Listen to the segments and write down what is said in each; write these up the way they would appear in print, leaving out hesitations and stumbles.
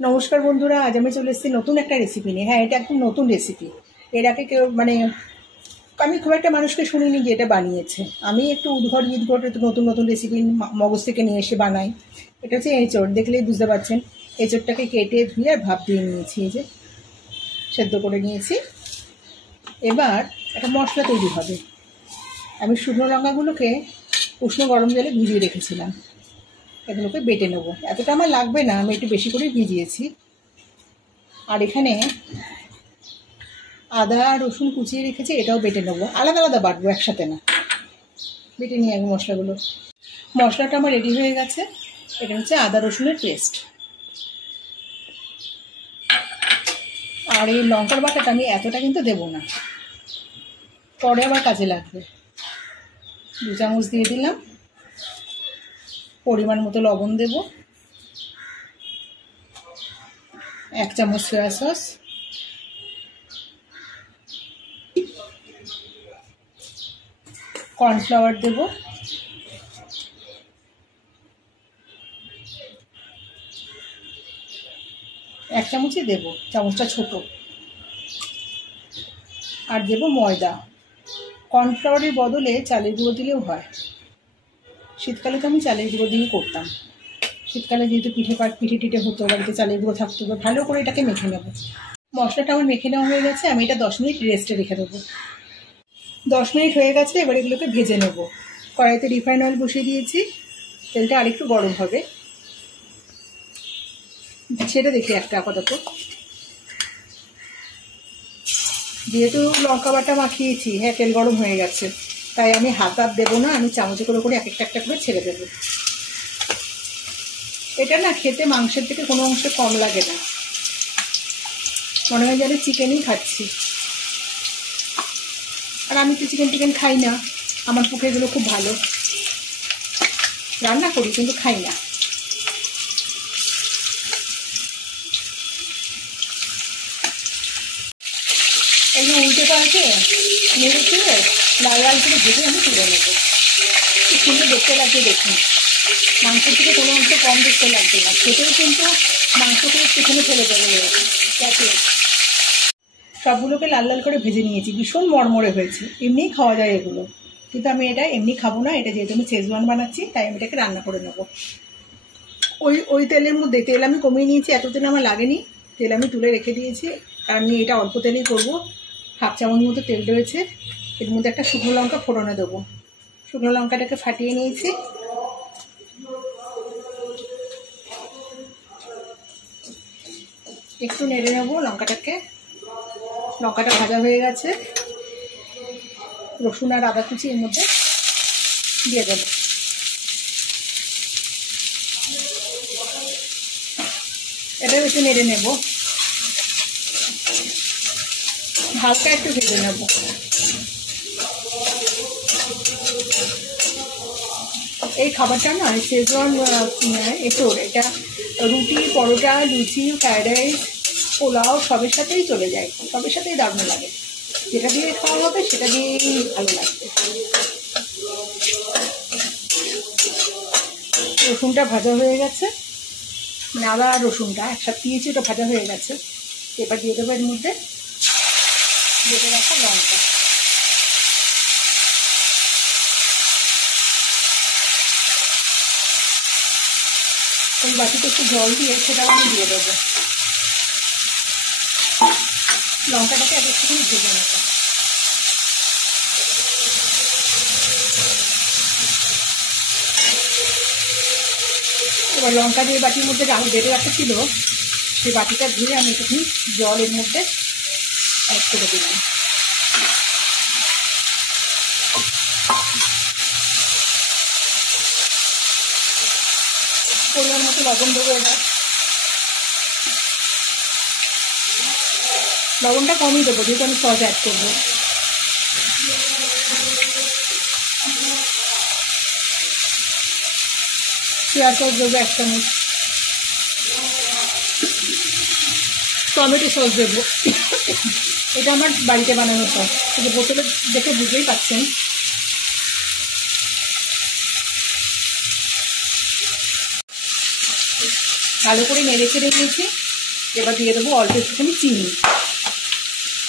নমস্কার বন্ধুরা, আজ আমি চলে এসেছি নতুন একটা রেসিপি নিয়ে। হ্যাঁ, এটা একদম নতুন রেসিপি। এর আগে কেউ আমি খুব একটা মানুষকে শুনিনি যে এটা বানিয়েছে। আমি একটু উদ্ভট একটু নতুন নতুন রেসিপি মগজ থেকে নিয়ে এসে বানাই। এটা হচ্ছে এঁচড়, দেখলেই বুঝতে পারছেন। এঁচড়টাকে কেটে ধুয়ে আর ভাপ দিয়ে নিয়েছি, এই যে সেদ্ধ করে নিয়েছি। এবার একটা মশলা তৈরি হবে। আমি শুকনো লঙ্কাগুলোকে উষ্ণ গরম জলে ভিজিয়ে রেখেছিলাম, এগুলোকে বেটে নেবো। এতটা আমার লাগবে না, আমি একটু বেশি করে ভিজিয়েছি। আর এখানে আদা রসুন কুচিয়ে রেখেছি, এটাও বেটে নেবো। আলাদা আলাদা বাটবো, একসাথে না। বেটে নিয়ে আগে মশলাগুলো। মশলাটা আমার রেডি হয়ে গেছে। এটা হচ্ছে আদা রসুনের পেস্ট। আর এই লঙ্কার বাটাটা আমি এতটা কিন্তু দেবো না, পরে আবার কাজে লাগবে। 2 চামচ দিয়ে দিলাম। পরিমাণ মতো লবণ দেব। 1 চামচ সয়া সস, কর্নফ্লাওয়ার দেব, এক চামচই দেব, চামচটা ছোট। আর দেব ময়দা। কর্নফ্লাওয়ারের বদলে চালের গুঁড়ো দিলেও হয়। শীতকালে তো আমি চালের গুঁড়ো দিয়ে করতাম। শীতকালে যেহেতু পিঠে টিঠে হতো, বাড়িতে চালের গুঁড়ো থাকতো, ভালো করে এটাকে মেখে নেব। মশলাটা আমার মেখে নেওয়া হয়ে গেছে। আমি এটা 10 মিনিট রেস্টে রেখে দেবো। 10 মিনিট হয়ে গেছে। এবার এগুলোকে ভেজে নেব। কড়াইতে রিফাইন অয়েল বসিয়ে দিয়েছি। তেলটা আরেকটু গরম হবে, সেটা দেখি একটা আপাতত। যেহেতু লঙ্কা বাটা মাখিয়েছি, হ্যাঁ, তেল গরম হয়ে গেছে, তাই আমি হাত দেবো না। আমি চামচে করে করে এক একটা করে ছেড়ে দেবো। এটা না খেতে মাংসের থেকে কোনো অংশে কম লাগে না, মনে হয় যেন চিকেনই খাচ্ছি। আর আমি তো চিকেন খাই না। আমার পক্ষে এগুলো খুব ভালো। রান্না করি কিন্তু খাই না। এগুলো উল্টে পাল্টে নেড়ে চেড়ে লাল লাল করে ভেজে আমি তুলে নেবো। খুব সুন্দর দেখতে লাগবে দেখুন। মাংসের থেকে কোনো অংশ কম দেখতে লাগবে না। খেতেও কিন্তু মাংসকে পেছনে ফেলে দেবে। যাতে সবগুলোকে লাল লাল করে ভেজে নিয়েছি। ভীষণ মরমরে হয়েছে। এমনিই খাওয়া যায় এগুলো, কিন্তু আমি এটা এমনি খাবো না। এটা যেহেতু আমি শেজওয়ান বানাচ্ছি, তাই আমি এটাকে রান্না করে নেবো। ওই তেলের মধ্যে তেল আমি কমিয়ে নিয়েছি। এতদিন আমার লাগেনি, তেল আমি তুলে রেখে দিয়েছি। আর আমি এটা অল্প তেলেই করবো। 1/2 চামচ মতো তেল রয়েছে। এর মধ্যে একটা শুকনো লঙ্কা ফোড়নে দেবো। শুকনো লঙ্কাটাকে ফাটিয়ে নিয়েছি। একটু নেড়ে নেবো লঙ্কাটাকে। লঙ্কাটা ভাজা হয়ে গেছে। রসুন আর আদা কুচি এর মধ্যে দিয়ে দেবো। এটা একটু নেড়ে নেব, হালকা একটু ভেজে নেব। এই খাবারটা না, শেজওয়ান এঁচড়, এটা রুটি, পরোটা, লুচি, ফ্রাইড রাইস, পোলাও সবের সাথেই চলে যায়। সবের সাথেই দারুণ লাগে। যেটা দিয়ে খাওয়া হবে সেটা দিয়েই ভালো লাগবে। রসুনটা ভাজা হয়ে গেছে, আদা আর রসুনটা একসাথে দিয়েছি, ওটা ভাজা হয়ে গেছে। এবার দিয়ে দেবো এর মধ্যে বেটে রাখা লঙ্কা। ওই বাটিতে একটু জল দিয়ে সেটাও আমি দিয়ে দেবো। লঙ্কাটাকে আগে একটুখানি ভেজে নেব। এবার লঙ্কা দিয়ে বাটির মধ্যে বেটে রাখা ছিল, সেই বাটিটা ধুয়ে আমি একটুখানি জল এর মধ্যে অ্যাড করে দিলাম। পরিমাণ মতো লবণ দেবো। এবার লবণটা কমই দেবো, যেহেতু আমি সস অ্যাড করবো। সয়া সস দেবো 1 চামচ। টমেটো সস দেবো। এটা আমার বাড়িতে বানানো সস, কিন্তু বোতলে দেখে বুঝতেই পারছেন। ভালো করে নেড়ে চেড়ে নিয়েছি। এবার দিয়ে দেবো অল্প একটুখানি চিনি।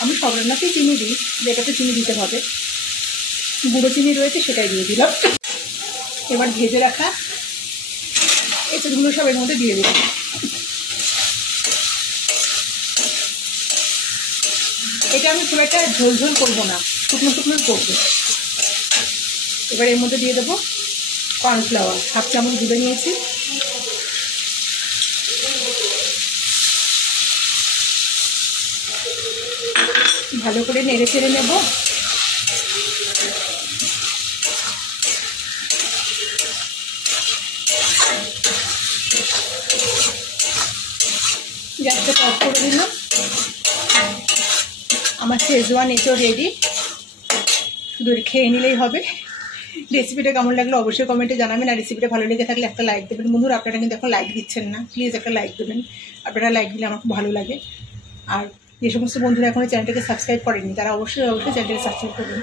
আমি সব রান্নাতেই চিনি দিই, যেটাতে চিনি দিতে হবে, গুঁড়ো চিনি রয়েছে সেটাই দিয়ে দিলাম। এবার ভেজে রাখা এঁচড়গুলো সব এর মধ্যে দিয়ে দিলাম। এটা আমি খুব একটা ঝোল ঝোল করবো না, শুকনো শুকনো করবো। এবার এর মধ্যে দিয়ে দেবো কর্নফ্লাওয়ার, 1/2 চামচ গুঁড়ে নিয়েছি। ভালো করে নেড়ে চেড়ে নেব। গ্যাসটা অফ করে দিলাম। আমার শেজওয়ান এঁচড় রেডি, শুধু খেয়ে নিলেই হবে। রেসিপিটা কেমন লাগলো অবশ্যই কমেন্টে জানাবেন। আর রেসিপিটা ভালো লেগে থাকলে একটা লাইক দেবেন। বন্ধুরা আপনারা কিন্তু এখন লাইক দিচ্ছেন না, প্লিজ একটা লাইক দেবেন। আপনারা লাইক দিলে আমার খুব ভালো লাগে। আর যে সমস্ত বন্ধুরা এখনো চ্যানেলটাকে সাবস্ক্রাইব করেনি তারা অবশ্যই চ্যানেলটাকে সাবস্ক্রাইব করবেন।